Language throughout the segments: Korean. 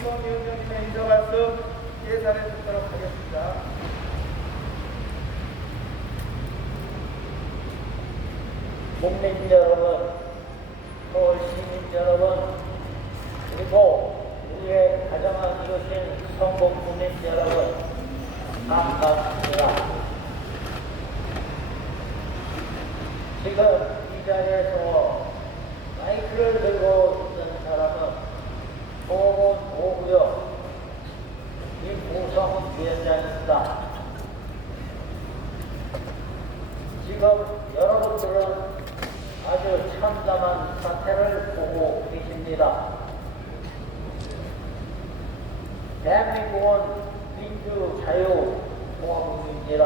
김범위원장님의 인사 말씀 예산에 듣도록 하겠습니다. 국민 여러분, 서울 시민 여러분, 그리고 우리의 가정을 이루신 성북 국민 여러분, 반갑습니다. 지금 이 자리에서 마이크를 들고 있는 사람은 보건 오구역 임우성 위원장입니다. 지금 여러분들은 아주 참담한 사태를 보고 계십니다. 대한민국은 민주자유공화국입니다.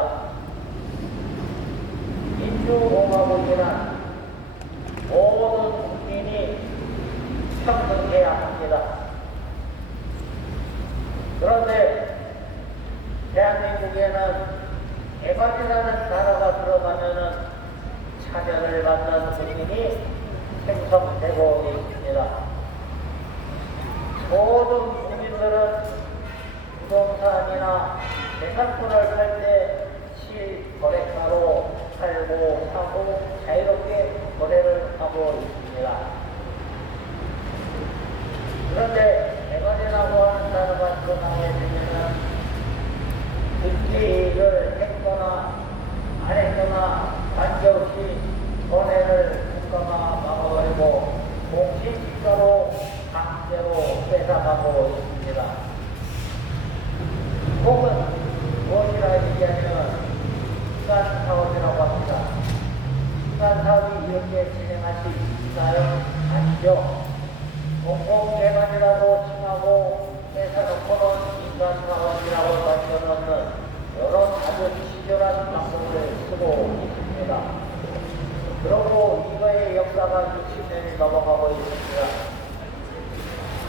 민주공화국이란 모든 국민이 평등해야 합니다. 그런데 대한민국에는 개발이라는 단어가 들어가면은 차별을 받는 국민이 생성되고 있습니다. 모든 국민들은 부동산이나 재산권을 살 때 실거래가로 살고 사고 자유롭게 거래를 하고 있습니다. 그런데 개발이라고 하는 단어가 들어가게 되면은 등기를 했거나 안 했거나 관계없이 거래를 국가가 막아버리고 공식적으로 강제로 뺏어가고 있습니다. 혹은 무엇이라 얘기하면 시간사업이라고 합니다. 시간사업이 이렇게 진행할 수 있나요? 아니죠. 공공개발이라고 칭하고 뺏어놓고는 인간사업이라고 밝혀놓는 여러 아주 치졸한 방법을 쓰고 있습니다. 그리고 이거의 역사가 60년이 넘어가고 있습니다.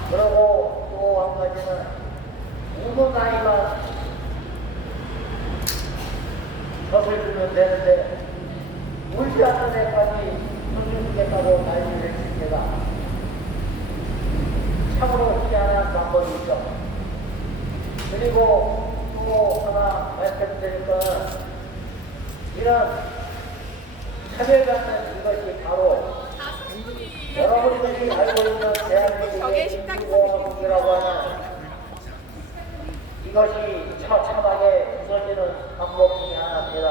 그리고 또 한 가지는 우는 아이만 젖을 주면 되는데 울지 않는 애까지 젖을 주겠다고 난리를 칩니다. 참으로 희한한 방법이죠. 그리고 또 하나 말씀드릴 것은 이런 차별받는 이것이 바로 여러분들이 알고 있는 대한민국의 민주공화국이라고 하는 이것이 처참하게 부서지는 방법 중에 하나입니다.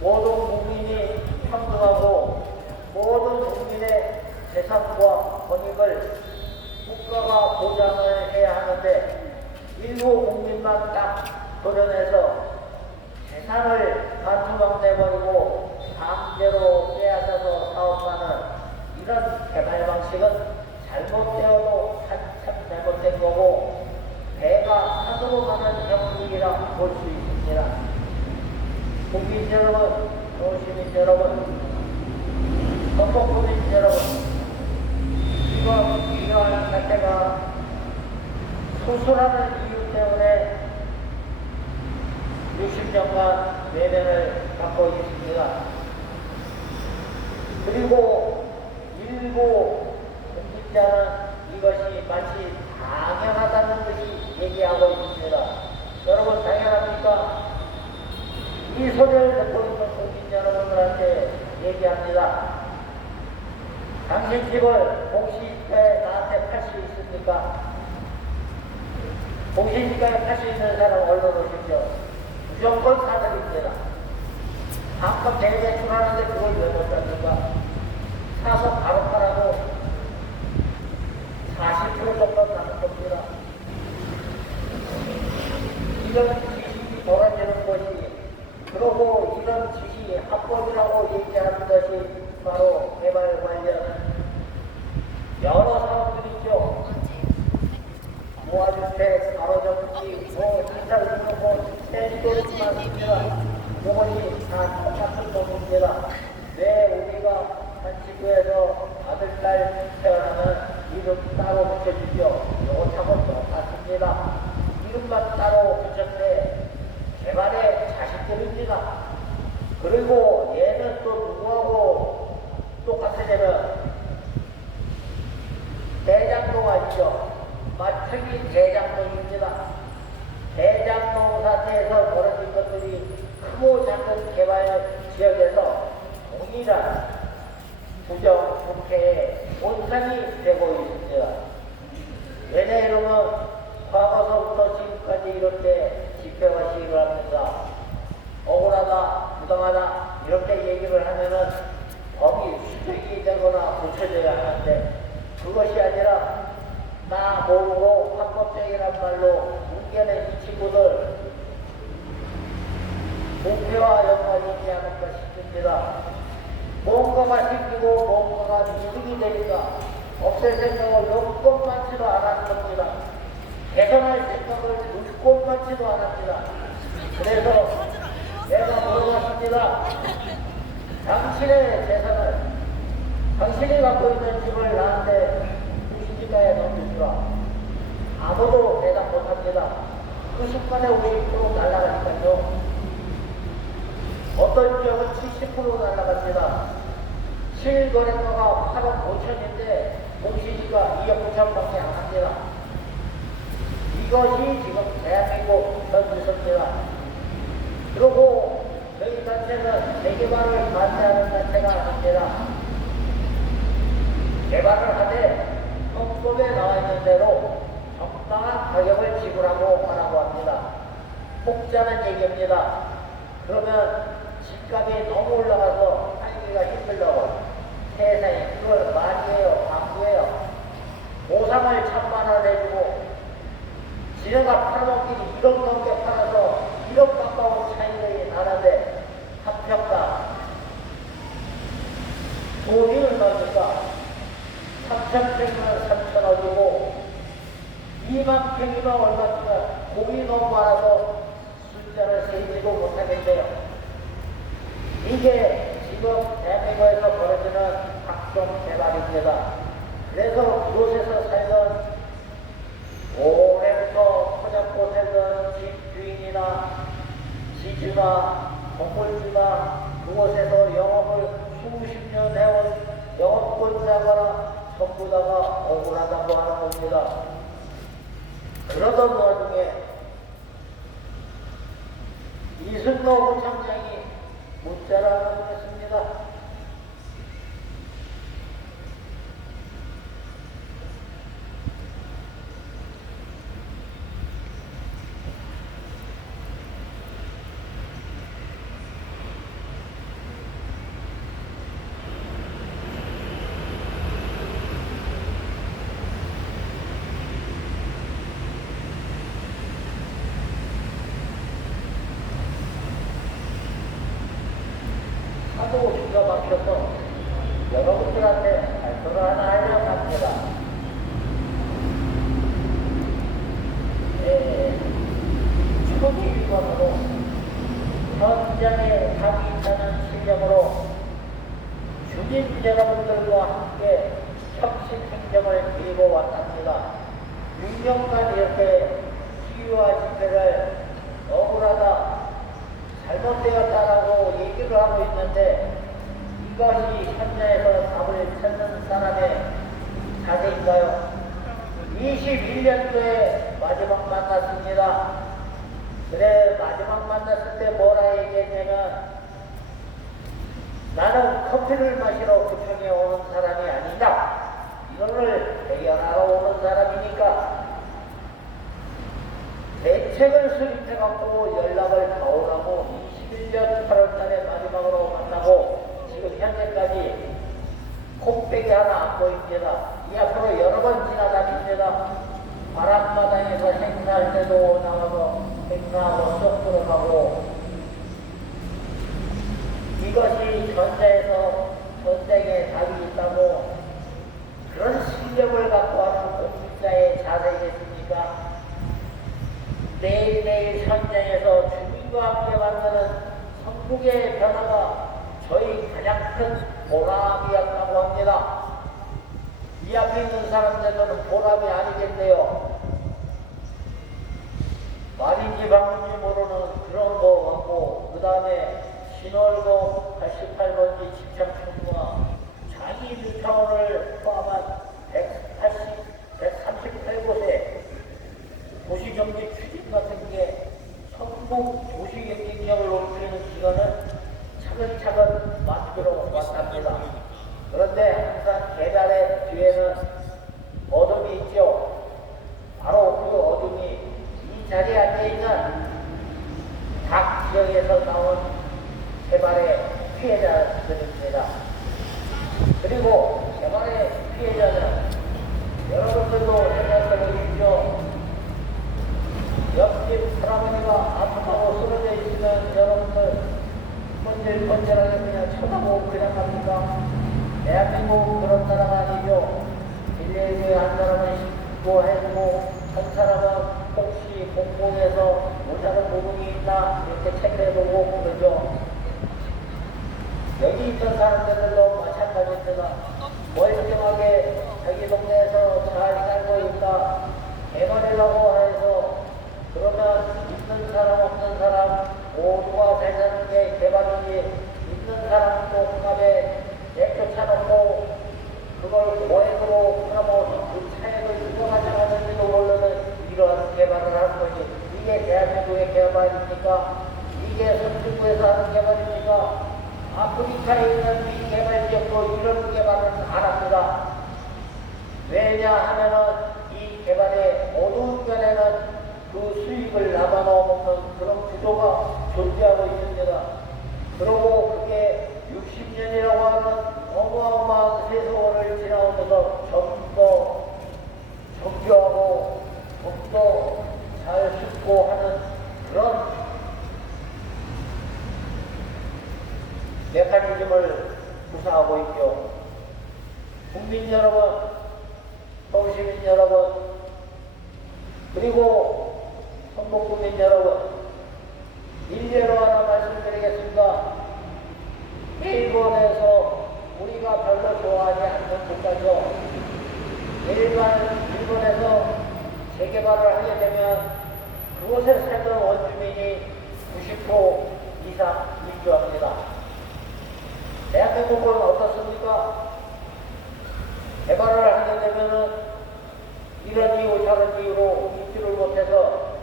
모든 국민이 평등하고 모든 국민의 재산과 권익을 국가가 보장을 해야 하는데 일부 국민만 딱 도전해서 재산을 반토막 내버리고 강제로 빼앗아서 사업하는 이런 개발 방식은 잘못되어도 한참 잘못된 거고 배가 산으로 가는 형국이라 볼 수 있습니다. 국민 여러분, 시민 여러분, 헌법국민 여러분, 지금 이러한 사태가 소수라는 이유 때문에 60년간 외면을 받고 있습니다. 그리고 일부 공직자는 이것이 마치 당연하다는 듯이 얘기하고 있습니다. 여러분 당연합니까? 이 소리를 듣고 있는 국민 여러분들한테 얘기합니다. 당신 집을 공시지가에 나한테 팔 수 있습니까? 공시지가에 팔 수 있는 사람 얼른 오십시오. 무조건 사드립니다. 반값 대대출하는데 그걸 왜 못 삽니까? 사서 바로 팔아도 40% 정도 나는 겁니다. 이런 지식이 벌어지는 것이, 그러고 이런 지식이 합법이라고 얘기하는 것이 바로 개발 관련 여러 사업들이 있죠. 모아주택, 가로정비, 신사주택, 세리도리만 있습니다. 이것이 다 똑같은 것입니다. 왜 우리가 한 지구에서 아들, 딸 태어나면 이름 따로 붙여주죠. 이것하고 똑같습니다. 이름만 따로 붙였는데 개발의 자식들입니다. 그리고 얘는 또 누구하고 똑같으려면 대장동가 있죠. 마청이 대장동입니다. 대장동 사태에서 벌어진 것들이 크고 작은 개발 지역에서 동일한 부정 국회에 온상이 되고 있습니다. 왜냐하면 과거서부터 지금까지 이렇게 집회와 시위를 합니다. 억울하다, 부당하다 이렇게 얘기를 하면은 법이 수정이 되거나 고쳐져야 하는데 그것이 아니라 나 모르고 합법적이란 말로 뭉개낸 이 친구들 목표와 연관이 있지 않을까 싶습니다. 뭔가가 생기고 뭔가가 이득이 되니까 없앨 생각을 몇 많지도 않았습니다. 개선할 생각을 몇 많지도 않았습니다. 그래서 내가 물어봤습니다. 당신의 재산을 당신이 갖고 있는 집을 나한테 무시지가에 넘겨주라. 아무도 대답 못합니다. 그 순간에 50% 날아가니까요. 어떤 지역은 70% 날아갑니다. 실거래가가 8억 5천인데 공시지가 2억 9천밖에 안 합니다. 이것이 지금 대한민국 현실입니다. 그리고 저희 단체는 재개발을 반대하는 단체가 아닙니다. 개발을 하되 헌법에 나와 있는 대로 적당한 가격을 지불하고 하라고 합니다. 혹자는 얘기입니다. 그러면 집값이 너무 올라가서 살기가 힘들다고. 세상에 그걸 말이에요, 광고예요. 보상을 1,000만 원 해주고 지네가 팔아먹기를 1억 넘게 팔아서 1억 가까운 차이가 나는데 한 평당 돈이 얼마입니까? 3,000평이면 3,000원이고 2만 평이면 얼마입니까? 공이 너무 많아서 숫자를 세지도 못하겠네요. 이게 지금 대한민국에서 벌어지는 각종 개발입니다. 그래서 그곳에서 살던 오래부터 포잡고 살던 집주인이나 지주나 건물주나 그곳에서 영업을 수십 년 해온 영업권자가 전부 다가 억울하다고 하는 겁니다. 그러던 와중에 이승로 구청장이 문자를 보냈습니다. 하도 기가 막혀서 여러분들한테 발표를 하나 하려고 합니다. 초기관으로 현장에 감이 있다는 실력으로 주민 여러분들과 함께 혁신 행정을 밀고 왔답니다. 6년간 이렇게 시위와 집회를 억울하다, 잘못되었다라고 얘기를 하고 있는데 이것이 현장에서 답을 찾는 사람의 자세인가요? 21년도에 마지막 만났습니다. 그래 마지막 만났을 때 뭐라 얘기했냐면 나는 커피를 마시러 구청에 오는 사람이 아니다. 이거를 대연하러 오는 사람이니까 대책을 수립해갖고 연락을 다 오라고 21년 8월달에 마지막으로 만나고 지금 현재까지 콧배기 하나 안 보입니다. 이 앞으로 여러 번 지나다닙니다. 바람마당에서 행사할 때도 나와서 행사하고 쏙 들어가고 이것이 전자에서 전쟁에 답이 있다고 그런 실력을 갖고 하는 공직자의 자세겠습니까? 매일매일 현장에서 주민과 함께 만드는 성북의 변화가 저희 가장 큰 보람이었다고 합니다. 이 앞에 있는 사람들은 보람이 아니겠네요. 말인지 방인지 모르는 그런 거 갖고 그 다음에 신월고 88번지 직장청구와 장이 유타운을 포함한 138곳에 번질번질하게 그냥 쳐다보고 그냥 갑니까? 대한민국 그런 나라가 아니죠. 119에 한 사람은 신고했고 한 사람은 혹시 공공에서 모자른 부분이 있나 이렇게 체크해보고 그러죠. 여기 있던 사람들도 마찬가지입니다. 멀쩡하게 자기 동네에서 잘 살고 있다 개발이라고 해서 그러면 있는 사람 없는 사람 모두가 잘 사는 게 개발이지, 있는 사람도 홍합에 내쫓아놓고 그걸 고액으로 하고 그 차액을 누가 가져가는지도 모르는 이런 개발을 하는 거지. 이게 대한민국의 개발입니까? 이게 선진국에서 하는 개발입니까? 아프리카에 있는 미개발 지역도 이런 개발은 안 합니다. 왜냐하면은 이 개발의 어두운 면에는 그 수익을 남아먹는 그런 구조가 존재하고 있습니다. 그리고 그게 60년이라고 하는 어마어마한 세월을 지나오면서 좀 더 정교하고 좀 더 잘 숨고 하는 그런 메커니즘을 구사하고 있죠. 국민 여러분, 서울시민 여러분, 그리고 성북구민 여러분, 일례로 하나 말씀드리겠습니다. 일본에서 우리가 별로 좋아하지 않는 국가죠. 일본에서 재개발을 하게 되면 그곳에 살던 원주민이 90% 이상 입주합니다. 대한민국은 어떻습니까? 개발을 하게 되면은 이런 이유 저런 이유로 입주를 못해서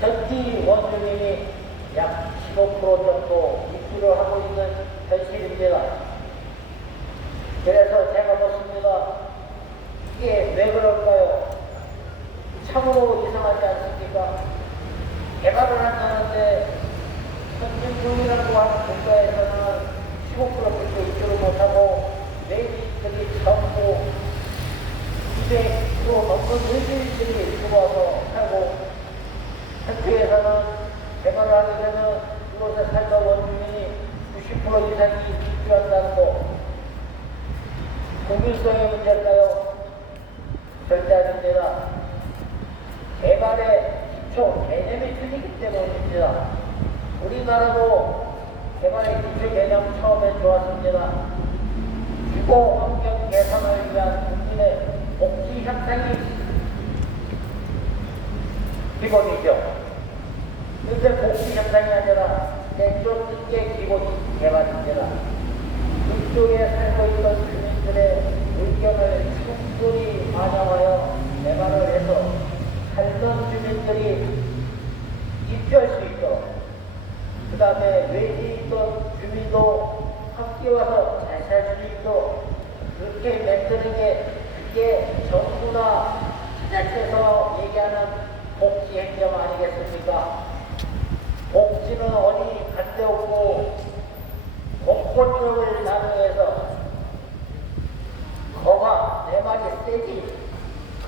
현지 원주민이 약 15% 정도 입주를 하고 있는 현실입니다. 그래서 제가 묻습니다. 이게 왜 그럴까요? 참으로 이상하지 않습니까? 개발을 한다는데 선진국이라고 하는 국가에서는 15%도 입주를 못하고 외지인들이 전부 200% 넘는 외지인들이 들어와서 살고, 현지에서는 개발을 하게 되면 그곳에 살던 원주민이 90% 이상이 입주한다는 거, 국민성의 문제일까요? 절대 아닙니다. 개발의 기초 개념이 틀리기 때문입니다. 우리나라도 개발의 기초 개념 처음에 좋았습니다. 주거 환경 개선을 위한 국민의 복지 향상이 기본이죠. 그런데 복지 향상이 아니라 내쫓는 게 기본 개발입니다. 이쪽에 살고 있던 주민들의 의견을 충분히 반영하여 개발을 해서 살던 주민들이 입주할 수 있도록, 그 다음에 외지에 있던 주민도 함께 와서 잘 살 수 있도록 그렇게 만드는 게, 그게 정부나 지자체에서 얘기하는 복지 행정 아니겠습니까? 복지는 어디 간데 없고 공권력을 나누어서 거봐 내 말이 세지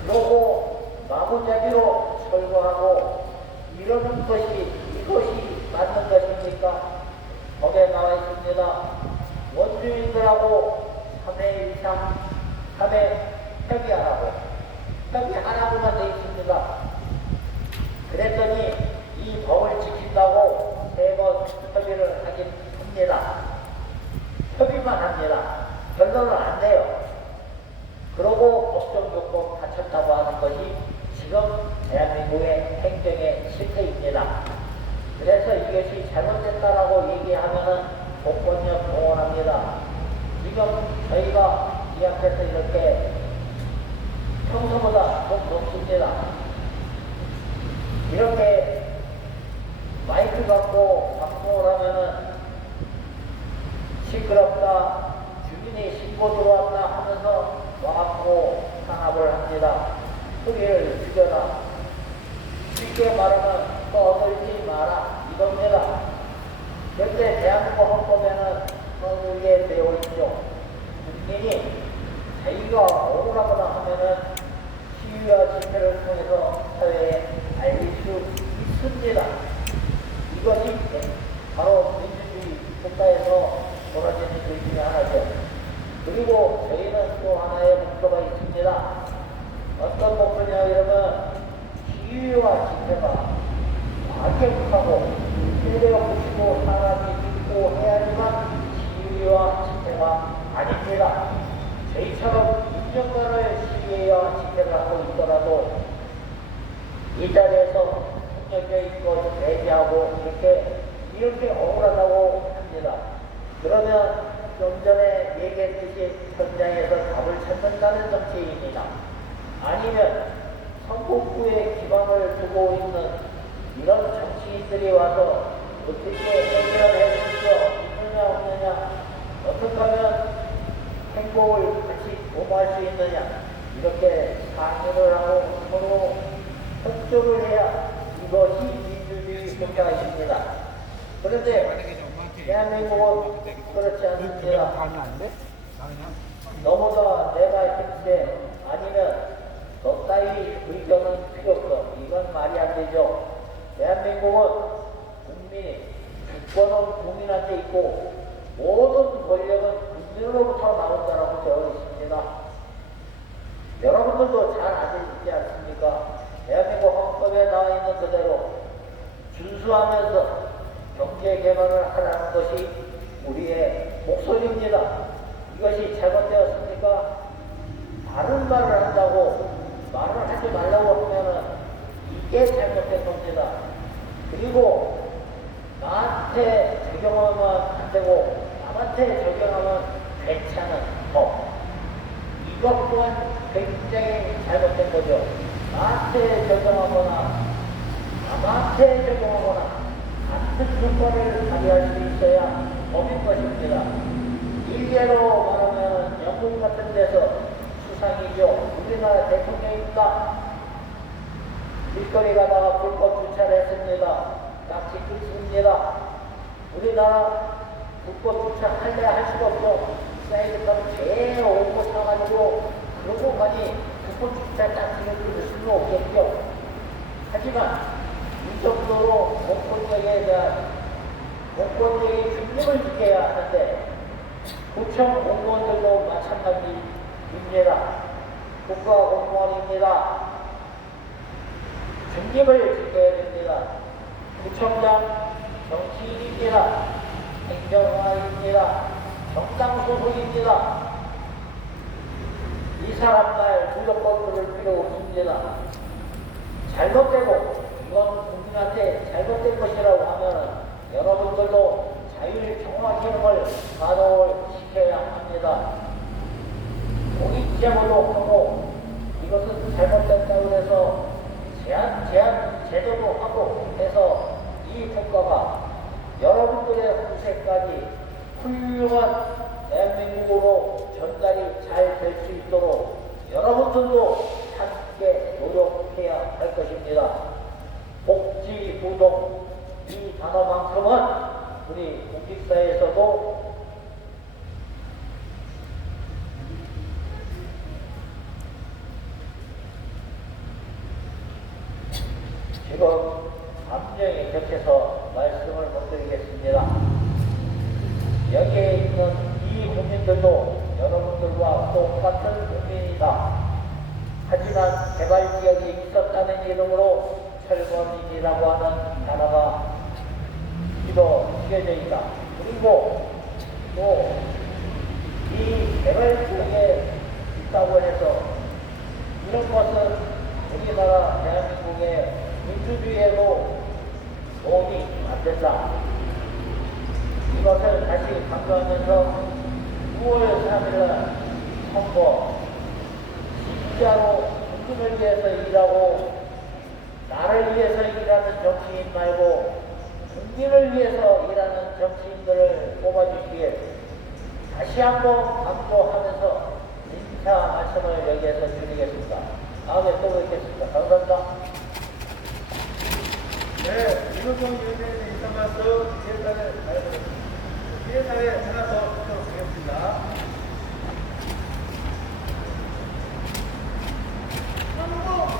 그러고 마구잡이로 철거하고 이러는 것이, 이것이 맞는 것입니까? 거기에 나와 있습니다. 원주민들하고 3회 이상, 3회 협의하라고, 협의하라고만 되어 있습니다. 그랬더니 이 법을 지킨다고 3번 협의를 하긴 합니다. 협의만 합니다. 결론은 안 돼요. 그러고 법정요건 갖췄다고 하는 것이 지금 대한민국의 행정의 실태입니다. 그래서 이것이 잘못됐다라고 얘기하면은 복권력 동원합니다. 지금 저희가 이 앞에서 이렇게 평소보다 좀 높습니다. 이렇게 마이크 갖고 방송을 하면은 시끄럽다, 주민이 신고 들어왔다 하면서 와갖고 탄압을 합니다. 소리를 죽여라. 쉽게 말하면 떠들지 마라 이겁니다. 그런데 대한민국 헌법에는 떠들게 되어 있죠. 국민이 자기가 억울하거나 하면은 시위와 집회를 통해서 사회에 알릴 수 있습니다. 이것이 바로 민주주의 국가에서 벌어지는 일 중에 하나죠. 그리고 저희는 또 하나의 목표가 있습니다. 어떤 목표냐 이러면 시위와 집회가 과격하고 필요에 붙이고 사람이 죽고 해야지만 시위와 집회가 아닙니다. 저희처럼 6년간을 시위와 집회를 하고 있더라도 이 자리에서 폭력에 있고 대기하고 이렇게 억울하다고 합니다. 그러면 좀 전에 얘기했듯이 현장에서 답을 찾는다는 정치입니다. 아니면 선거구에 기반을 두고 있는 이런 정치인들이 와서 어떻게 해결해 줄 수 있느냐 없느냐, 어떻게 하면 행복을 같이 도모할 수 있느냐, 이렇게 상의를 하고 서로 협조를 해야 이것이 민주주의 국가입니다. 그런데 대한민국은 그렇지 않습니다. 너무나 내가 힘세 아니면 너 따위 의견은 필요 없어. 이건 말이 안 되죠. 대한민국은 국민이 주권은 국민한테 있고 모든 권력은 국민으로부터 나온다라고 되어 있습니다. 여러분들도 잘 아시지 않습니까? 대한민국 헌법에 나와 있는 그대로 준수하면서 경제 개발을 하라는 것이 우리의 목소리입니다. 이것이 잘못되었습니까? 다른 말을 한다고 말을 하지 말라고 하면은 이게 잘못된 겁니다. 그리고 나한테 적용하면 안 되고 남한테 적용하면 괜찮은 법. 이것 또한 굉장히 잘못된 거죠. 나한테 적용하거나 남한테 적용하거나 같은 조건을 발휘할 수 있어야 법인 것입니다. 일례로 말하면 영국 같은 데서 수상이죠. 우리나라 대통령입니다. 길거리 가다가 불법 주차를 했습니다. 딱지 끊습니다. 우리나라 불법 주차 할래 할 수가 없어. 사이드카를 제일 오고 타가지고 그러고 가니 불법 주차 딱지를 끊을 수는 없겠죠. 하지만 이 정도로 공권력에 대한 공권력의 중립을 지켜야 하는데 구청 공무원들도 마찬가지입니다. 국가공무원입니다. 중립을 지켜야 됩니다. 구청장 정치인입니다. 행정관입니다. 정당 소속입니다. 이 사람 말 무조건 들을 필요 없습니다. 잘못되고 이건 국민한테 잘못된 것이라고 하면 여러분들도 자율정화기능을 가동을 시켜야 합니다. 공익제보도 하고 이것은 잘못됐다고 해서 제한 제도도 하고 해서 이 국가가 여러분들의 후세까지 훌륭한 대한민국으로 전달이 잘 될 수 있도록 여러분들도 함께 노력해야 할 것입니다. 복지부동 이 단어만큼은 우리 국익사에서도 지금 감정이 격해서 말씀을 못 드리겠습니다. 여기에 있는 이 국민들도 여러분들과 똑같은 국민이다. 하지만 개발지역이 있었다는 이름으로 철거민이라고 하는 단어가 새겨져 있다. 그리고 또 이 개발지역에 있다고 해서 이런 것은 우리나라 대한민국의 민주주의에도 도움이 안 된다. 이것을 다시 강조하면서 9월 3일날 선거 진짜로 국민을 위해서 일하고 나를 위해서 일하는 정치인 말고 국민을 위해서 일하는 정치인들을 뽑아주시길 다시 한번 강조하면서 인사 말씀을 여기에서 드리겠습니다. 다음에 또 뵙겠습니다. 감사합니다. 네, 이동경 위원장님 인사 말씀 뒤에사에 하나 더 듣도록 하겠습니다. 선거